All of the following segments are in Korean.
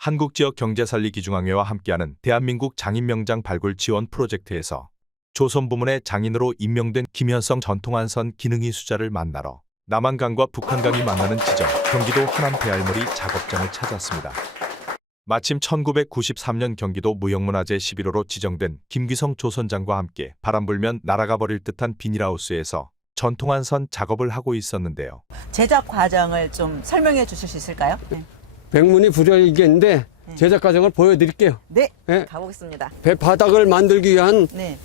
한국지역경제살리기중앙회와 함께하는 대한민국 장인명장 발굴 지원 프로젝트에서 조선 부문의 장인으로 임명된 김현성 전통한선 기능이 수자를 만나러 남한강과 북한강이 만나는 지점 경기도 하남 배알머리 작업장을 찾았습니다. 마침 1993년 경기도 무형문화재 11호로 지정된 김귀성 조선장과 함께 바람 불면 날아가 버릴 듯한 비닐하우스에서 전통한선 작업을 하고 있었는데요. 제작 과정을 좀 설명해 주실 수 있을까요? 네. 백문이 불여일견인데 제작 과정을 보여드릴게요. 네, 네. 가보겠습니다. 배 바닥을 만들기 위한 네.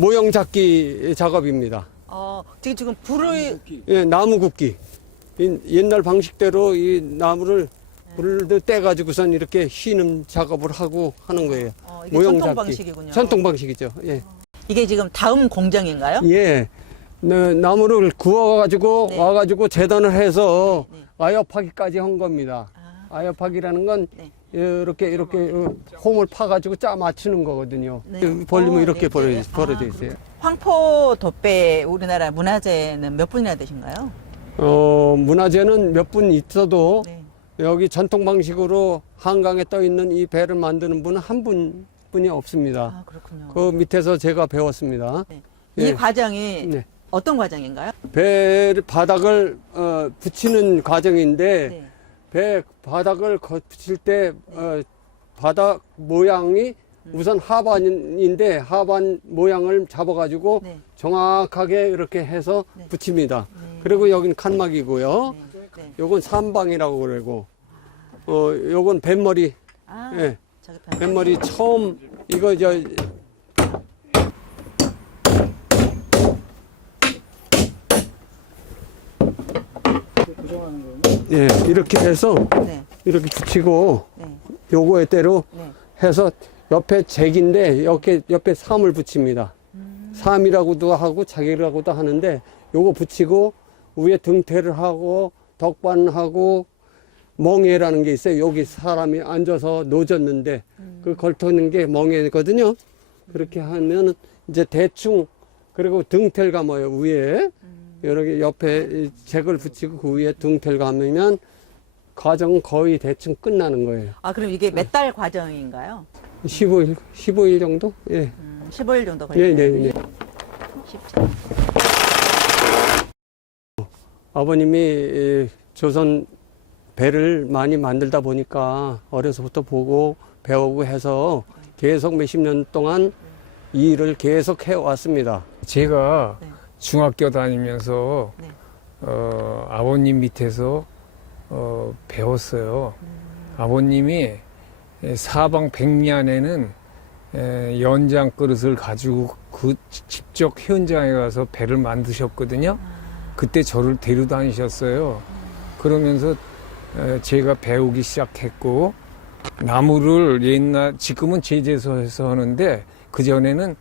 모형 잡기 작업입니다. 지금 불을 나무 굽기. 옛날 방식대로 이 나무를 불을 떼가지고선 이렇게 휘는 작업을 하고 하는 거예요. 이게 모형 전통 잡기. 방식이군요. 전통 방식이죠. 예. 이게 지금 다음 공정인가요? 예. 나무를 구워가지고 네. 와가지고 재단을 해서 네. 아엽하기까지 한 겁니다. 아엽하기라는 건 네. 이렇게 홈을 파가지고 짜 맞추는 거거든요. 네. 벌리면 이렇게 네. 벌어져 있어요. 황포 돛배 우리나라 문화재는 몇 분이나 되신가요? 문화재는 몇 분 있어도 네. 여기 전통 방식으로 한강에 떠 있는 이 배를 만드는 분은 한 분뿐이 없습니다. 그렇군요. 그 밑에서 제가 배웠습니다. 네. 예. 이 과정이 네. 어떤 과정인가요? 배 바닥을 붙이는 과정인데 네. 배 바닥을 붙일 때 바닥 모양이 우선 하반인데 하반 모양을 잡아가지고 네. 정확하게 이렇게 해서 네. 붙입니다. 네. 그리고 여긴 칸막이고요. 네. 요건 삼방이라고 그러고 요건 뱃머리. 예. 저기 뱃머리 처음 이거 예, 이렇게 해서 네. 이렇게 붙이고 네. 요거에 대로 네. 해서 옆에 잭인데 옆에 삼을 붙입니다. 삼이라고도 하고 자객이라고도 하는데 요거 붙이고 위에 등태를 하고 덕반하고 멍에라는 게 있어요. 여기 사람이 앉아서 놓졌는데 그 걸터는 게 멍에거든요. 그렇게 하면 이제 대충 그리고 등태를 감아요. 위에 이렇게 옆에 잭을 붙이고 그 위에 등태를 감으면 과정은 거의 대충 끝나는 거예요. 그럼 이게 몇 달 과정인가요? 15일 정도? 예. 15일 정도 네, 걸리네요. 네, 네. 쉽지. 아버님이 조선 배를 많이 만들다 보니까 어려서부터 보고 배우고 해서 계속 몇십 년 동안 이 일을 계속 해왔습니다. 제가 네. 중학교 다니면서 네. 아버님 밑에서 배웠어요. 아버님이 사방 백리안에는 연장 그릇을 가지고 그 직접 현장에 가서 배를 만드셨거든요. 그때 저를 데려다니셨어요. 그러면서 제가 배우기 시작했고 나무를 지금은 제재소에서 하는데 그전에는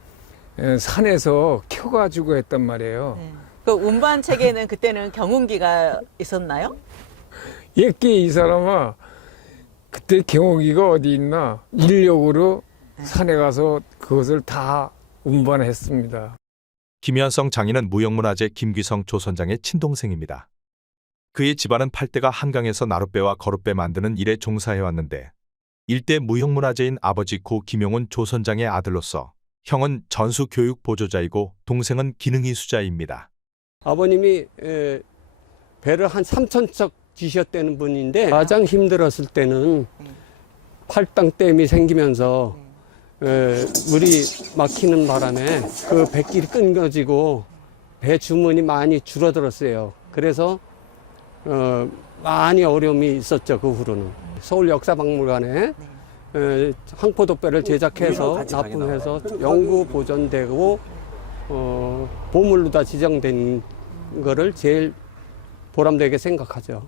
산에서 켜가지고 했단 말이에요. 네. 그 운반 체계는 그때는 경운기가 있었나요? 옛게 이 사람아 그때 경호기가 어디 있나 인력으로 산에 가서 그것을 다 운반했습니다. 김현성 장인은 무형문화재 김귀성 조선장의 친동생입니다. 그의 집안은 팔대가 한강에서 나룻배와 거룻배 만드는 일에 종사해왔는데 일대 무형문화재인 아버지 고 김용훈 조선장의 아들로서 형은 전수교육 보조자이고 동생은 기능이 수자입니다. 아버님이 배를 한 3,000척 지셨다는 분인데 가장 힘들었을 때는 팔당댐이 생기면서 물이 막히는 바람에 그 뱃길이 끊겨지고 배 주문이 많이 줄어들었어요. 그래서 많이 어려움이 있었죠. 그 후로는 서울역사박물관에 황포돛배를 제작해서 납품해서 영구 보존되고 보물로 다 지정된 거를 제일 보람되게 생각하죠.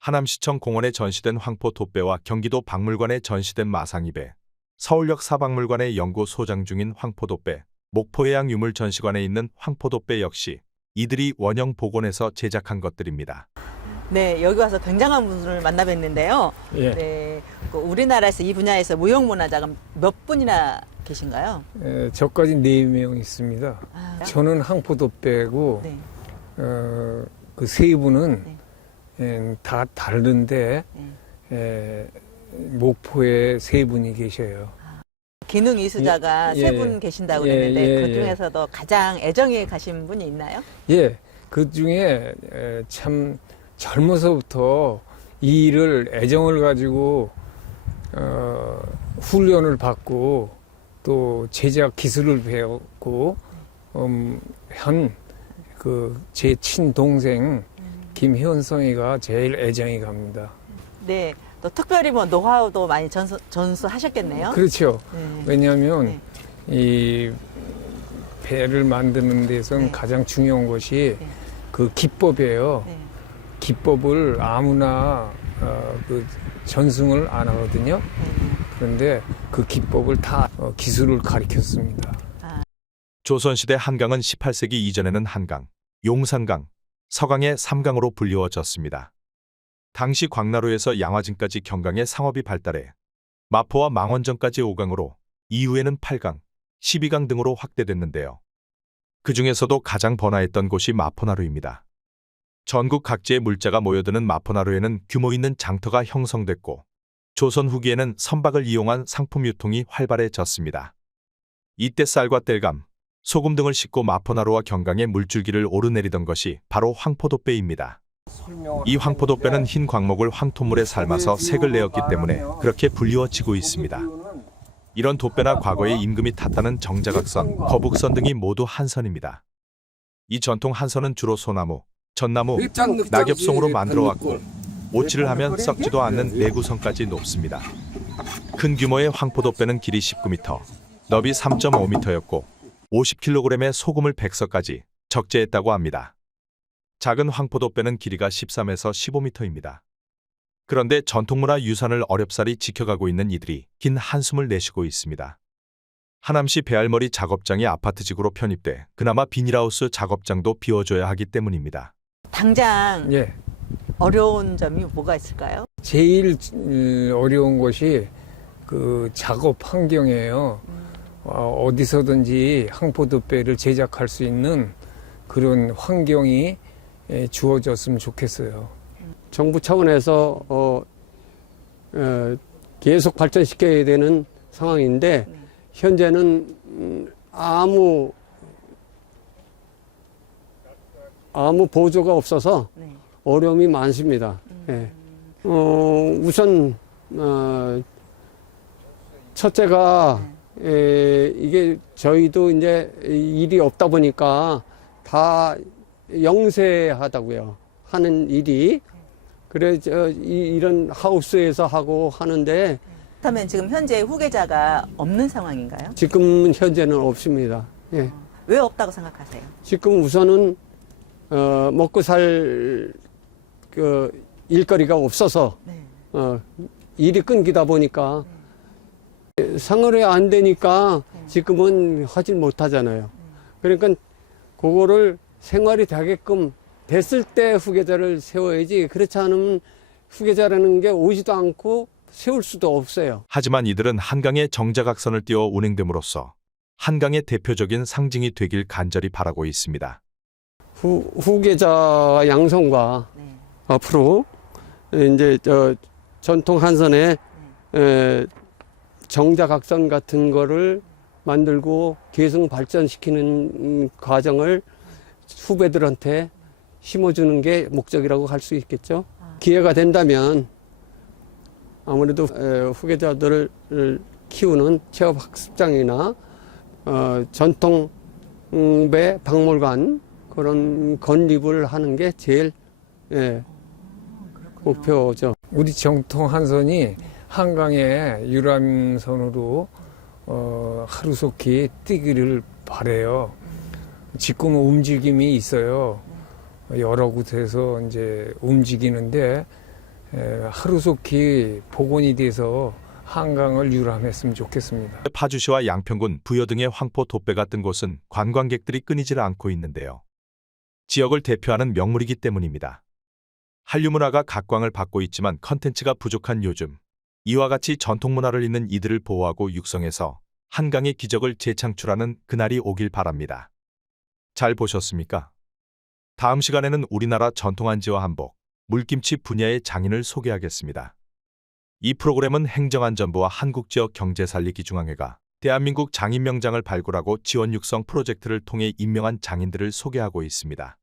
하남시청 공원에 전시된 황포돛배와 경기도 박물관에 전시된 마상이배, 서울역 사박물관의 연구 소장 중인 황포돛배, 목포해양유물전시관에 있는 황포돛배 역시 이들이 원형 복원해서 제작한 것들입니다. 네, 여기 와서 굉장한 분을 만나 뵀는데요. 예. 네, 우리나라에서 이 분야에서 무형문화자가 몇 분이나 계신가요? 저까지 4명 있습니다. 저는 항포돛배고 네. 그 세 분은 다 다른데 목포에 세 분이 계셔요. 기능 이수자가 예, 세 예. 분 계신다고 예, 그랬는데 예, 그 예. 중에서도 가장 애정이 가신 분이 있나요? 예, 그 중에 참 젊어서부터 이 일을 애정을 가지고 훈련을 받고 또 제작 기술을 배웠고 현 그 제 친동생 김현성이가 제일 애정이 갑니다. 네. 또 특별히 뭐 노하우도 많이 전수하셨겠네요. 그렇죠. 네. 왜냐하면 네. 이 배를 만드는 데서는 네. 가장 중요한 것이 네. 그 기법이에요. 네. 기법을 아무나 그 전승을 안 하거든요. 네. 그런데 그 기법을 다 기술을 가르쳤습니다. 조선시대 한강은 18세기 이전에는 한강, 용산강, 서강의 3강으로 불리워졌습니다. 당시 광나루에서 양화진까지 경강의 상업이 발달해 마포와 망원정까지 5강으로 이후에는 8강, 12강 등으로 확대됐는데요. 그 중에서도 가장 번화했던 곳이 마포나루입니다. 전국 각지의 물자가 모여드는 마포나루에는 규모 있는 장터가 형성됐고 조선 후기에는 선박을 이용한 상품 유통이 활발해졌습니다. 이때 쌀과 땔감, 소금 등을 싣고 마포나루와 경강의 물줄기를 오르내리던 것이 바로 황포도배입니다. 이 황포도배는 흰 광목을 황토물에 삶아서 색을 내었기 때문에 그렇게 불리워지고 있습니다. 이런 돛배나 과거에 임금이 탔다는 정자각선, 거북선 등이 모두 한선입니다. 이 전통 한선은 주로 소나무, 전나무, 낙엽송으로 만들어왔고 오치를 하면 썩지도 않는 내구성까지 높습니다. 큰 규모의 황포도배는 길이 19m, 너비 3.5m였고 50kg의 소금을 100서까지 적재했다고 합니다. 작은 황포도배는 길이가 13에서 15m입니다. 그런데 전통문화 유산을 어렵사리 지켜가고 있는 이들이 긴 한숨을 내쉬고 있습니다. 하남시 배알머리 작업장이 아파트지구로 편입돼 그나마 비닐하우스 작업장도 비워줘야 하기 때문입니다. 당장 예. 어려운 점이 뭐가 있을까요? 제일 어려운 것이 그 작업 환경이에요. 어디서든지 황포도배를 제작할 수 있는 그런 환경이 주어졌으면 좋겠어요. 정부 차원에서 계속 발전시켜야 되는 상황인데 현재는 아무 보조가 없어서 네. 어려움이 많습니다. 예. 우선 첫째가 이게 저희도 이제 일이 없다 보니까 다 영세하다고요. 하는 일이. 그래 이런 하우스에서 하고 하는데 그렇다면 지금 현재 후계자가 없는 상황인가요? 지금 현재는 없습니다. 예. 왜 없다고 생각하세요? 지금 우선은 먹고 살 그 일거리가 없어서 네. 일이 끊기다 보니까 생활이 안 되니까 지금은 하질 못하잖아요. 그러니까 그거를 생활이 되게끔 됐을 때 후계자를 세워야지 그렇지 않으면 후계자라는 게 오지도 않고 세울 수도 없어요. 하지만 이들은 한강의 정자각선을 띄워 운행됨으로써 한강의 대표적인 상징이 되길 간절히 바라고 있습니다. 후계자 양성과 네. 앞으로 이제 전통 한선의 정자각선 같은 거를 만들고 계승 발전시키는 과정을 후배들한테 심어주는 게 목적이라고 할 수 있겠죠. 기회가 된다면 아무래도 후계자들을 키우는 체험학습장이나 전통배 박물관 그런 건립을 하는 게 제일 목표죠. 우리 정통 한선이 한강의 유람선으로 하루속히 뛰기를 바래요. 지금은 움직임이 있어요. 여러 곳에서 이제 움직이는데 하루속히 복원이 돼서 한강을 유람했으면 좋겠습니다. 파주시와 양평군, 부여 등의 황포 돛배 같은 곳은 관광객들이 끊이질 않고 있는데요. 지역을 대표하는 명물이기 때문입니다. 한류 문화가 각광을 받고 있지만 컨텐츠가 부족한 요즘, 이와 같이 전통문화를 잇는 이들을 보호하고 육성해서 한강의 기적을 재창출하는 그날이 오길 바랍니다. 잘 보셨습니까? 다음 시간에는 우리나라 전통한지와 한복, 물김치 분야의 장인을 소개하겠습니다. 이 프로그램은 행정안전부와 한국지역경제살리기중앙회가 대한민국 장인명장을 발굴하고 지원 육성 프로젝트를 통해 임명한 장인들을 소개하고 있습니다.